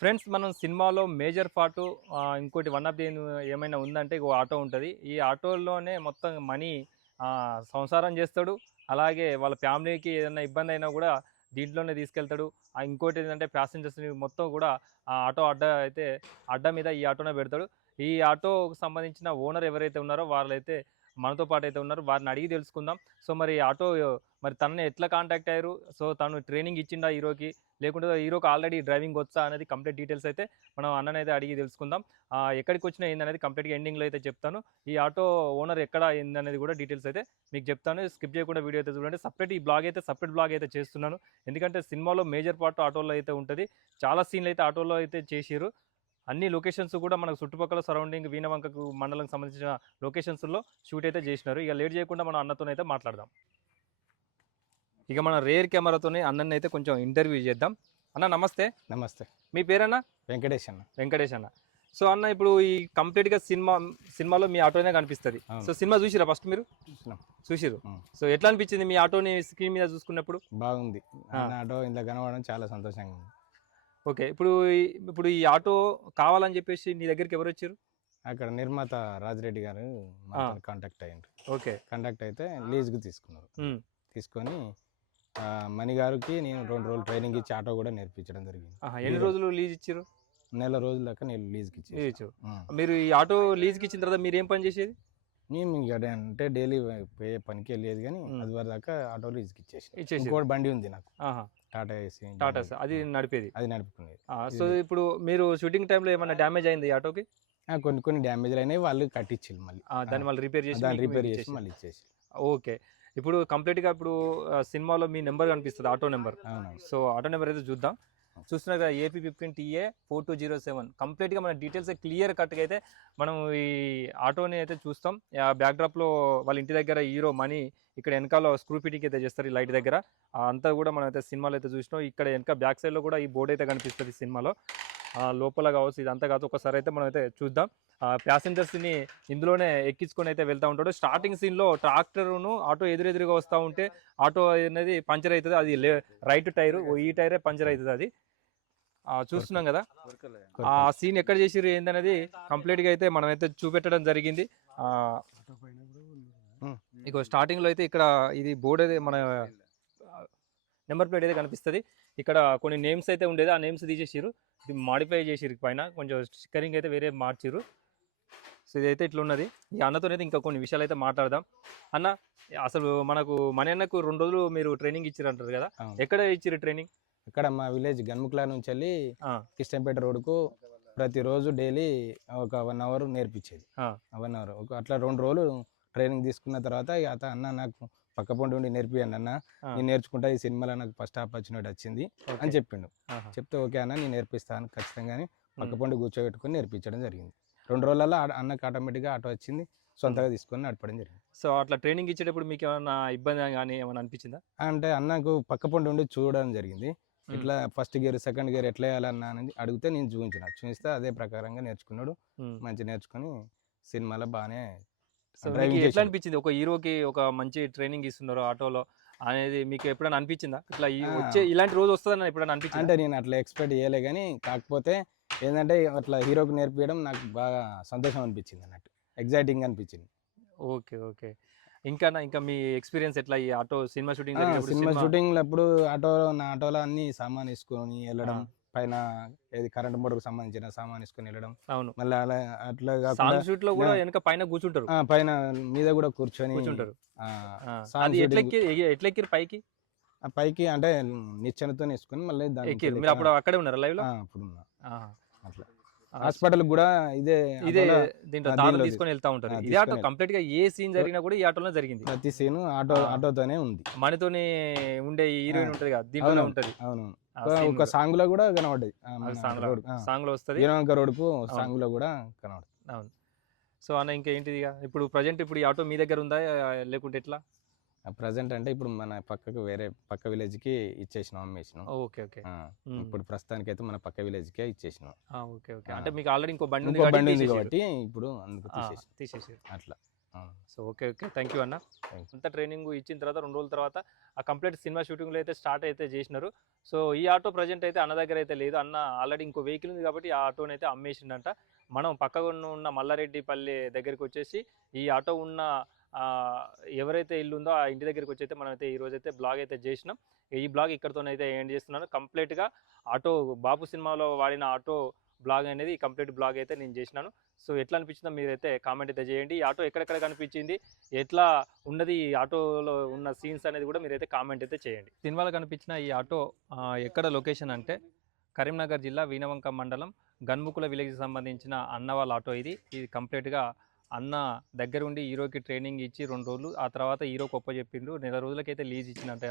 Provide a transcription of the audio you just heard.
Friends మనం సినిమాలో major part ఇంకోటి వన్ ఆఫ్ ది ఏమైనా ఉందంటే ఇంకో ఆటో ఉంటుంది. ఈ ఆటోలోనే మొత్తం మనీ సంసారం చేస్తాడు. అలాగే వాళ్ళ ఫ్యామిలీకి ఏదైనా ఇబ్బంది అయినా కూడా దీంట్లోనే తీసుకెళ్తాడు. ఇంకోటి ఏంటంటే ప్యాసింజర్స్‌ని మొత్తం కూడా ఆ ఆటో అడ్డా మీద ఈ ఆటోనే పెడతాడు. ఈ ఆటోకి సంబంధించిన ఓనర్ ఎవరైతే ఉన్నారో వాళ్ళైతే మనతో పాటు అయితే ఉన్నారు. వారిని అడిగి తెలుసుకుందాం. సో మరి ఆటో మరి తనని ఎట్లా కాంటాక్ట్ అయ్యారు? సో తను ట్రైనింగ్ ఇచ్చిండా హీరోకి? లేకుంటే హీరోకి ఆల్రెడీ డ్రైవింగ్ వచ్చా అనేది కంప్లీట్ డీటెయిల్స్ అయితే మనం అన్ననైతే అడిగి తెలుసుకుందాం. ఎక్కడికి వచ్చినా ఏందనేది కంప్లీట్‌గా ఎండింగ్‌లో అయితే చెప్తాను. ఈ ఆటో ఓనర్ ఎక్కడ ఏందనేది కూడా డీటెయిల్స్ అయితే మీకు చెప్తాను. స్కిప్ చేయకుండా వీడియో అయితే చూడండి. సెపరేట్ బ్లాగ్ అయితే చేస్తున్నాను. ఎందుకంటే సినిమాలో మేజర్ పార్ట్ ఆటోలో అయితే ఉంటది. చాలా సీన్‌లు అయితే ఆటోలో అయితే చేసిర్రు. అన్ని లొకేషన్స్ కూడా మనకు చుట్టుపక్కల సరౌండింగ్ వీణవంకకు మండలంకి సంబంధించిన లొకేషన్స్‌లో షూట్ అయితే చేసినారు. ఇక లేట్ చేయకుండా మనం అన్నతోనైతే మాట్లాడదాం. ఇక మన రేర్ కెమెరాతోనే అన్నని అయితే కొంచెం ఇంటర్వ్యూ చేద్దాం. అన్న నమస్తే. నమస్తే. మీ పేరన్నా? వెంకటేష్ అన్న. వెంకటేష్ అన్న. సో అన్న ఇప్పుడు ఈ కంప్లీట్‌గా సినిమాలో మీ ఆటోనే కనిపిస్తది. అవును. సో సినిమా చూసిరా ఫస్ట్ మీరు? చూసినాం. చూసిర్రు. ఉం. సో ఎట్లా అనిపించింది మీ ఆటోని స్క్రీన్ మీద చూసుకున్నప్పుడు? బాగుంది. నా ఆటో ఇంట్లో కనబడడం చాలా సంతోషంగా ఉంది. ఓకే. ఇప్పుడు ఈ ఆటో కావాలని చెప్పేసి నీ దగ్గరికి ఎవరు వచ్చారు? అక్కడ నిర్మాత రాజిరెడ్డి గారు మాతో కాంటాక్ట్ అయ్యిండ్రు. ఓకే. కాంటాక్ట్ అయితే లీజ్కి తీసుకున్నారు. ఉం. తీసుకొని మణి గారికి నేను 2 రోజులు ట్రైనింగ్ ఇచ్చి ఆటో కూడా నేర్పించడం జరిగింది. ఎన్ని రోజులు లీజ్ ఇచ్చారు? నెల రోజుల దాకా నేను లీజ్కి ఇచ్చేసి. మీరు ఈ ఆటో లీజ్కి ఇచ్చిన తర్వాత మీరు ఏం పని చేసేది? మేము అంటే డైలీ పనికి వెళ్ళేది కానీ అది వరకు దాకా ఆటో లీజ్కి ఇచ్చేసి. ఇంకోటి బండి ఉంది నాకు, టాటా అది నడిపేది, అది నడుపుకునేది. సో ఇప్పుడు మీరు షూటింగ్ టైంలో ఏమైనా డ్యామేజ్ అయింది ఈ ఆటోకి? కొన్ని డ్యామేజ్లు అయినాయి, వాళ్ళు కట్టించారు మళ్ళీ. దాన్ని మళ్ళీ రిపేర్ చేసి మళ్ళీ ఇచ్చేసి. ఓకే. ఇప్పుడు కంప్లీట్గా సినిమాలో మీ నెంబర్ కనిపిస్తుంది, auto number. So auto number అయితే చూద్దాం. చూస్తున్నారు కదా, AP15TA 4207. కంప్లీట్గా మన డీటెయిల్స్ క్లియర్ కట్గా అయితే మనం ఈ ఆటోని అయితే చూస్తాం. బ్యాక్డ్రాప్లో వాళ్ళ ఇంటి దగ్గర హీరో మనీ ఇక్కడ వెనకాల స్క్రూ ఫిట్టింగ్ అయితే చేస్తారు ఈ లైట్ దగ్గర. అంతా కూడా మనం అయితే సినిమాలో అయితే చూసినాం. ఇక్కడ వెనక బ్యాక్ సైడ్లో కూడా ఈ బోర్డు అయితే కనిపిస్తుంది సినిమాలో. లోపల కావచ్చు ఇదంతా కాదు, ఒకసారి అయితే మనం అయితే చూద్దాం. ప్యాసింజర్స్ని ఇందులోనే ఎక్కించుకొని అయితే వెళ్తూ ఉంటాడు. స్టార్టింగ్ సీన్లో ట్రాక్టర్ను ఆటో ఎదురుగా వస్తూ ఉంటే ఆటో అనేది పంచర్ అవుతుంది. అది రైట్ టైరు, ఈ టైరే పంచర్ అవుతుంది. అది చూస్తున్నాం కదా. ఆ సీన్ ఎక్కడ చేసిర్రు ఏందనేది కంప్లీట్గా అయితే మనం అయితే చూపెట్టడం జరిగింది. ఇక స్టార్టింగ్లో అయితే ఇక్కడ ఇది బోర్డు అయితే మన నెంబర్ ప్లేట్ అయితే కనిపిస్తుంది. ఇక్కడ కొన్ని నేమ్స్ అయితే ఉండేది, ఆ నేమ్స్ తీసేసారు, ఇది మాడిఫై చేసిరు. పైన కొంచెం స్టిక్కరింగ్ అయితే వేరే మార్చిరు. సో ఇదైతే ఇట్లా ఉన్నది. ఈ అన్నతోనైతే ఇంకా కొన్ని విషయాలు అయితే మాట్లాడదాం. అన్న, అసలు మనకు మన అన్నకు 2 రోజులు మీరు ట్రైనింగ్ ఇచ్చారు అంటారు కదా, ఎక్కడ ఇచ్చిరు ట్రైనింగ్? ఇక్కడ మా విలేజ్ గన్ముక్లా నుంచి వెళ్ళి కిష్టంపేట రోడ్కు ప్రతిరోజు డైలీ ఒక 1 అవర్ నేర్పించేది. 1 అవర్ అట్లా 2 రోజులు ట్రైనింగ్ తీసుకున్న తర్వాత అన్న నాకు పక్క పొంటి ఉండి నేర్పియండి అన్న, నేను నేర్చుకుంటా, ఈ సినిమాలో నాకు ఫస్ట్ ఆపర్చునిటీ వచ్చింది అని చెప్పిండు. చెప్తే ఓకే అన్న నేను నేర్పిస్తాను ఖచ్చితంగా అని పక్క పొంటి కూర్చోబెట్టుకొని నేర్పించడం జరిగింది. 2 రోజులలో అన్నకు ఆటోమేటిక్గా ఆటో వచ్చింది, సొంతగా తీసుకొని నడపడం జరిగింది. సో అట్లా ట్రైనింగ్ ఇచ్చేటప్పుడు మీకు ఏమైనా ఇబ్బంది కానీ ఏమైనా అనిపించిందా? అంటే అన్నకు పక్క పొంటి ఉండి చూడడం జరిగింది. ఇట్లా ఫస్ట్ గేర్ సెకండ్ గేర్ ఎట్లా వేయాలన్నా అని అడిగితే నేను చూపిస్తే అదే ప్రకారంగా నేర్చుకున్నాడు. మంచి నేర్చుకుని సినిమాలో బాగానే ఎట్లా అనిపించింది? ఒక హీరోకి ఒక మంచి ట్రైనింగ్ ఇస్తున్నారు ఆటోలో అనేది మీకు ఎప్పుడైనా అనిపించిందా? ఇట్లా ఇలాంటి రోజు వస్తుందని ఎప్పుడైనా అనిపించింది? అంటే నేను అట్లా ఎక్స్పెక్ట్ చేయలే, కానీ కాకపోతే ఏంటంటే అట్లా హీరోకి నేర్పించడం నాకు బాగా సంతోషం అనిపించింది అన్నట్టు, ఎగ్జైటింగ్ అనిపించింది. ఓకే. ఇంకా మీ ఎక్స్పీరియన్స్ ఎట్లా ఈ auto cinema shooting? Cinema shooting అప్పుడు నా ఆటోలో అన్ని సామాన్ వేసుకొని వెళ్ళడం, పైన ఏది కరెంట్ మోటార్కు సంబంధించిన సామాన్ వేసుకొని వెళ్ళడం. అవును. మళ్ళీ అట్లా షూట్ లో కూడా వెనక పైన కూర్చుంటారు, పైన మీద కూడా కూర్చుంటారు. ఎట్లా ఎక్కిరు పైకి? పైకి అంటే నిచ్చెనతో వేసుకొని మళ్ళీ మీరు అప్పుడు అక్కడే ఉన్నారు లైవ్ లో? అప్పుడు అట్లా హాస్పిటల్ కూడా ఇదే దీంట్లో దారులు తీసుకొని వెళ్తా ఉంటారు. ఇదే ఆటో కంప్లీట్ గా ఏ సీన్ జరిగినా కూడా ఈ ఆటోలో జరిగింది. ప్రతి సీన్ ఆటోతోనే ఉంది. మనతోనే ఉండే హీరోయిన్ ఉంటది కదా, దీంట్లో ఉంటది. అవును, ఒక సాంగ్ లో కూడా కనబడ్డది, సాంగ్ లో వస్తుంది, రోడ్కు సాంగ్ లో కూడా కనబడుతుంది. అవును. సో అన్న ఇంకా ఏంటిది, ఇప్పుడు ప్రజెంట్ ఇప్పుడు ఈ ఆటో మీ దగ్గర ఉందా లేకుంటే ఎట్లా? ప్రజెంట్ అంటే ఇప్పుడు మన పక్క విలేజ్ కి ఇచ్చేసినాం, అమ్మేసినాం. ఓకే. ఇప్పుడు ప్రస్తుతానికి అయితే మన పక్క విలేజ్ కే ఇచ్చేసినాం. ఓకే. అంటే మీకు ఆల్రెడీ ఇంకో బండి ఉంది కాబట్టి ఇప్పుడు అందుకు తీసేసి అట్లా. సో ఓకే థ్యాంక్ యూ అన్న. Thank you. అంత ట్రైనింగ్ ఇచ్చిన తర్వాత 2 రోజుల తర్వాత ఆ కంప్లీట్ సినిమా షూటింగ్లో అయితే స్టార్ట్ అయితే చేసినారు. సో ఈ ఆటో ప్రజెంట్ అయితే అన్న దగ్గర అయితే లేదు. అన్న ఆల్రెడీ ఇంకో వెహికల్ ఉంది కాబట్టి ఆ ఆటోని అయితే అమ్మేసిండంట. మనం పక్కన ఉన్న మల్లారెడ్డిపల్లి దగ్గరికి వచ్చేసి ఈ ఆటో ఉన్న ఎవరైతే ఇల్లు ఉందో ఆ ఇంటి దగ్గరికి వచ్చి అయితే మనం అయితే ఈరోజైతే బ్లాగ్ అయితే చేసినాం. ఈ బ్లాగ్ ఇక్కడితోనైతే ఎండ్ చేస్తున్నాను. కంప్లీట్గా ఆటో బాపు సినిమాలో వాడిన ఆటో బ్లాగ్ అనేది కంప్లీట్ బ్లాగ్ అయితే నేను చేసినాను. సో ఎట్లా అనిపించిందో మీరైతే కామెంట్ అయితే చేయండి. ఈ ఆటో ఎక్కడెక్కడ కనిపించింది, ఎట్లా ఉన్నది ఈ ఆటోలో ఉన్న సీన్స్ అనేది కూడా మీరైతే కామెంట్ అయితే చేయండి. సినిమాలో కనిపించిన ఈ ఆటో ఎక్కడ లొకేషన్ అంటే కరీంనగర్ జిల్లా వీణవంక మండలం గన్ముకుల విలేజ్కి సంబంధించిన అన్న వాళ్ళ ఆటో ఇది కంప్లీట్గా అన్న దగ్గరుండి హీరోకి ట్రైనింగ్ ఇచ్చి 2 రోజులు ఆ తర్వాత హీరోకి ఒప్పచెప్పిండు. నెల రోజులకైతే లీజ్ ఇచ్చినట్టే